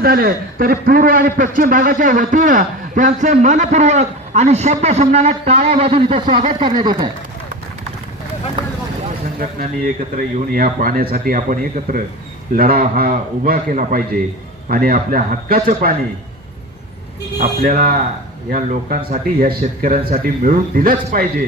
झाले. तरी पूर्व आणि पश्चिम भागाच्या वतीनं त्यांचे मनपूर्वक आणि शब्द समजाना टाळ्या वाजून इथं स्वागत करण्यात येत आहे. संघटनांनी एकत्र येऊन या पाण्यासाठी आपण एकत्र लढा हा उभा केला पाहिजे. आणि आपल्या हक्काचं पाणी आपल्याला या लोकांसाठी या शेतकऱ्यांसाठी मिळून दिलंच पाहिजे.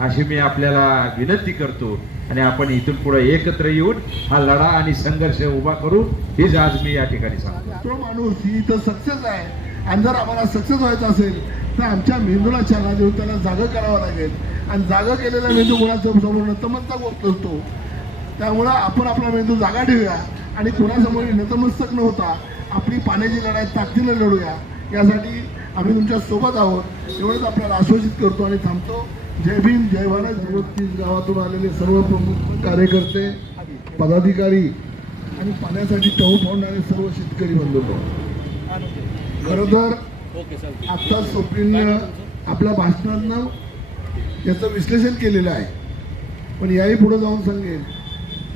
अशी मी आपल्याला विनंती करतो आणि आपण इथून पुढे एकत्र येऊन हा लढा आणि संघर्ष उभा करू हीच आज मी या ठिकाणी सांगतो. तो माणूस ही इथं सक्सेस आहे. आणि जर आम्हाला सक्सेस व्हायचं असेल तर आमच्या मेंदूला चालना देऊन त्याला जागं करावं लागेल. आणि जागं केलेला मेंदू कोणासमोर समोर नतमस्तक होत नसतो. त्यामुळं आपण आपला मेंदू जागा ठेवूया आणि कोणासमोर नतमस्तक न होता आपली पाण्याची लढाई ताकदीनं लढूया. यासाठी आम्ही तुमच्यासोबत आहोत. एवढंच आपल्याला आश्वासित करतो आणि थांबतो. जय भीम जय भारत. तीस गावातून आलेले सर्व प्रमुख कार्यकर्ते पदाधिकारी आणि पाण्यासाठी टहू फोडणारे सर्व शेतकरी बंधू खरं तर आत्ता सोपीनं आपल्या भाषणांना याचं विश्लेषण केलेलं आहे. पण याही पुढे जाऊन सांगेन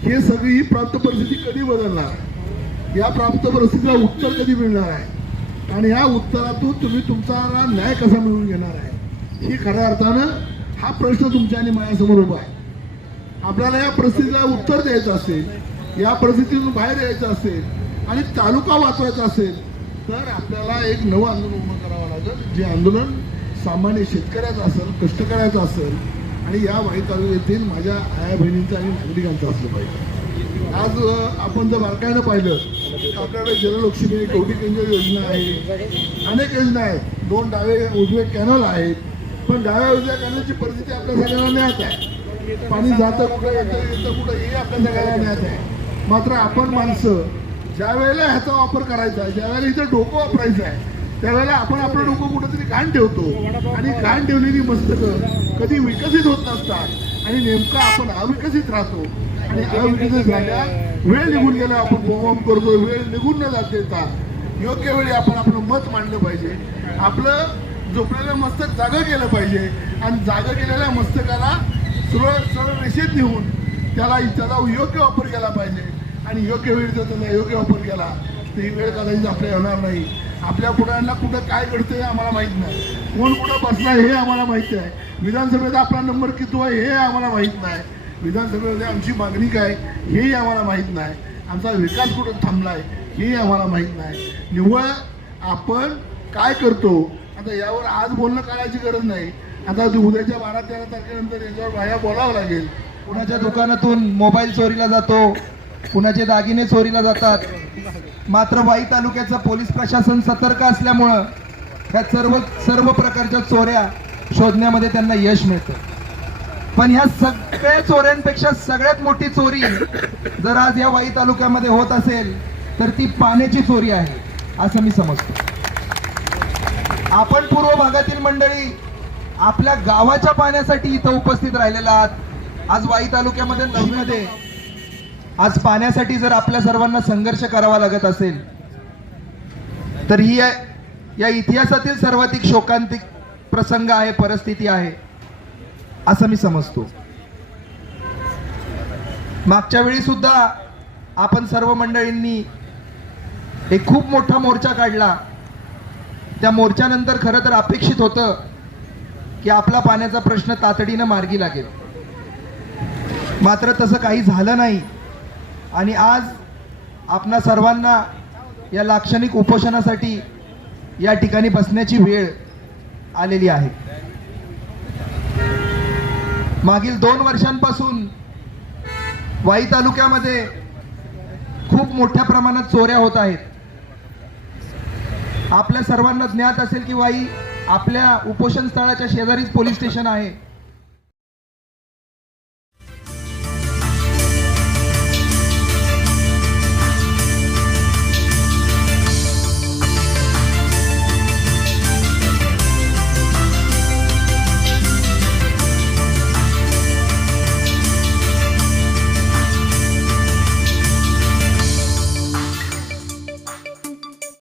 हे सगळी ही प्राप्त परिस्थिती कधी बदलणार? या प्राप्त परिस्थितीला उत्तर कधी मिळणार आहे? आणि या उत्तरातून तुम्ही तुमचा न्याय कसा मिळवून घेणार आहे? ही खऱ्या अर्थानं हा प्रश्न तुमच्या आणि माझ्यासमोर उभा आहे. आपल्याला या परिस्थितीला उत्तर द्यायचं असेल या परिस्थितीतून बाहेर यायचं असेल आणि तालुका वाचवायचा असेल तर आपल्याला एक नवं आंदोलन उभं करावं लागेल जे आंदोलन सामान्य शेतकऱ्याचं असेल कष्टकऱ्याचं असेल आणि या वाई तालुक्यातील माझ्या आया बहिणींचं आणि नागरिकांचं असलं पाहिजे. आज आपण जर बारकाईनं पाहिलं तर आपल्याकडे जललक्ष्मी कवटी केंद्र योजना आहे अनेक योजना आहेत दोन डावे उजवे कॅनल आहेत पण डाव्या उजव्या करण्याची परिस्थिती आपल्या सगळ्यांना मिळत आहे. पाणी जातं कुठं येतं येतं कुठं हे आपल्या सगळ्यांना मिळत आहे. मात्र आपण माणसं ज्या वेळेला ह्याचा वापर करायचा आहे ज्या वेळेला इथं डोकं वापरायचं आहे त्यावेळेला आपण आपलं डोकं कुठंतरी घाण ठेवतो. आणि घाण ठेवलेली मस्तकं कधी विकसित होत नसतात. आणि नेमकं आपण अविकसित राहतो. आणि अविकसित झाल्या वेळ निघून गेला आपण बोम करतो वेळ निघून न जात योग्य वेळी आपण आपलं मत मांडलं पाहिजे. आपलं झोपलेलं मस्तक जागं केलं पाहिजे. आणि जागं केलेल्या मस्तकाला सरळ सरळ रेषेत नेऊन त्याला त्याचा योग्य वापर केला पाहिजे. आणि योग्य वेळ जर त्याचा योग्य वापर केला तर ही वेळ कदाचित आपल्या येणार नाही. आपल्या पुढाऱ्यांना कुठं काय घडतं हे आम्हाला माहीत नाही. कोण कुठं बसला हे आम्हाला माहिती आहे विधानसभेचा आपला नंबर किती आहे हे आम्हाला माहीत नाही. विधानसभेमध्ये आमची मागणी काय हेही आम्हाला माहीत नाही. आमचा विकास कुठं थांबलाय हेही आम्हाला माहीत नाही. निव्वळ आपण काय करतो? आता यावर आज बोलणं करायची गरज नाही. आता उद्याच्या बारा तेरा तारखेनंतर याच्यावर बाया बोलावं लागेल. कुणाच्या दुकानातून मोबाईल चोरीला जातो कुणाचे दागिने चोरीला जातात मात्र वाई तालुक्याचं पोलीस प्रशासन सतर्क असल्यामुळं ह्या सर्व सर्व प्रकारच्या चोऱ्या शोधण्यामध्ये त्यांना यश मिळतं. पण ह्या सगळ्या चोऱ्यांपेक्षा सगळ्यात मोठी चोरी जर आज या वाई तालुक्यामध्ये होत असेल तर ती पाण्याची चोरी आहे असं मी समजतो. आपण पूर्व भागातील मंडळी आपल्या गावाच्या पाण्यासाठी इथं उपस्थित राहिलेला आहात. आज वाई तालुक्यामध्ये नदीमध्ये आज पाण्यासाठी जर आपल्या सर्वांना संघर्ष करावा लागत असेल तर ही या- या इतिहासातील सर्वाधिक शोकांतिक प्रसंग आहे परिस्थिती आहे असं मी समजतो. मागच्या वेळी सुद्धा आपण सर्व मंडळींनी एक खूप मोठा मोर्चा काढला. त्या मोर्चानंतर खरं तर अपेक्षित होतं की आपला पाण्याचा प्रश्न तातडीनं मार्गी लागेल. मात्र तसं काही झालं नाही. आणि आज आपणा सर्वांना या लाक्षणिक उपोषणासाठी या ठिकाणी बसण्याची वेळ आलेली आहे. मागील दोन वर्षांपासून वाई तालुक्यामध्ये खूप मोठ्या प्रमाणात चोऱ्या होत आहेत. आपल्या सर्वांना ज्ञात असेल की वाई आपल्या उपोषण स्थळाच्या शेजारीच पोलीस स्टेशन आहे.